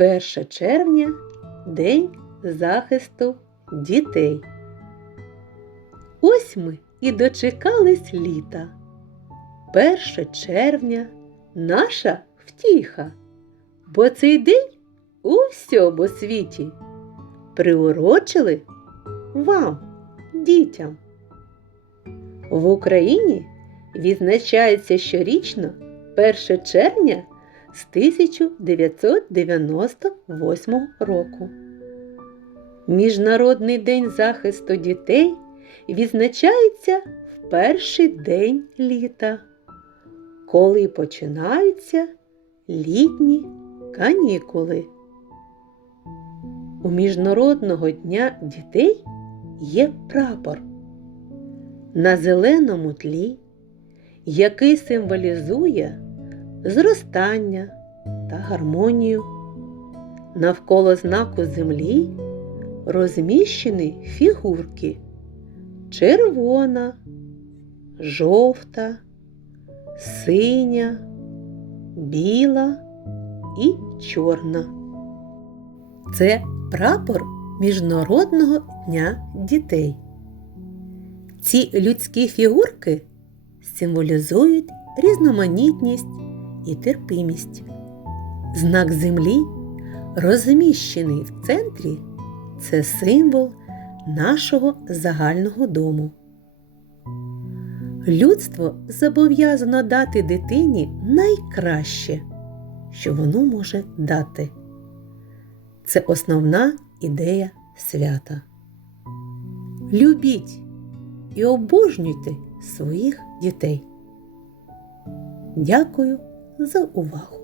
1 червня День захисту дітей. Ось ми і дочекались літа. 1 червня наша втіха, бо цей день у всьому світі приурочили вам, дітям. В Україні відзначається щорічно 1 червня з 1998 року. Міжнародний день захисту дітей відзначається в перший день літа, коли починаються літні канікули. У Міжнародного дня дітей є прапор на зеленому тлі, який символізує зростання та гармонію. Навколо знаку землі розміщені фігурки червона, жовта, синя, біла і чорна. Це прапор Міжнародного дня дітей. Ці людські фігурки символізують різноманітність і терпимість. Знак землі, розміщений в центрі, це символ нашого загального дому. Людство зобов'язано дати дитині найкраще, що воно може дати. Це основна ідея свята. Любіть і обожнюйте своїх дітей. Дякую за увагу!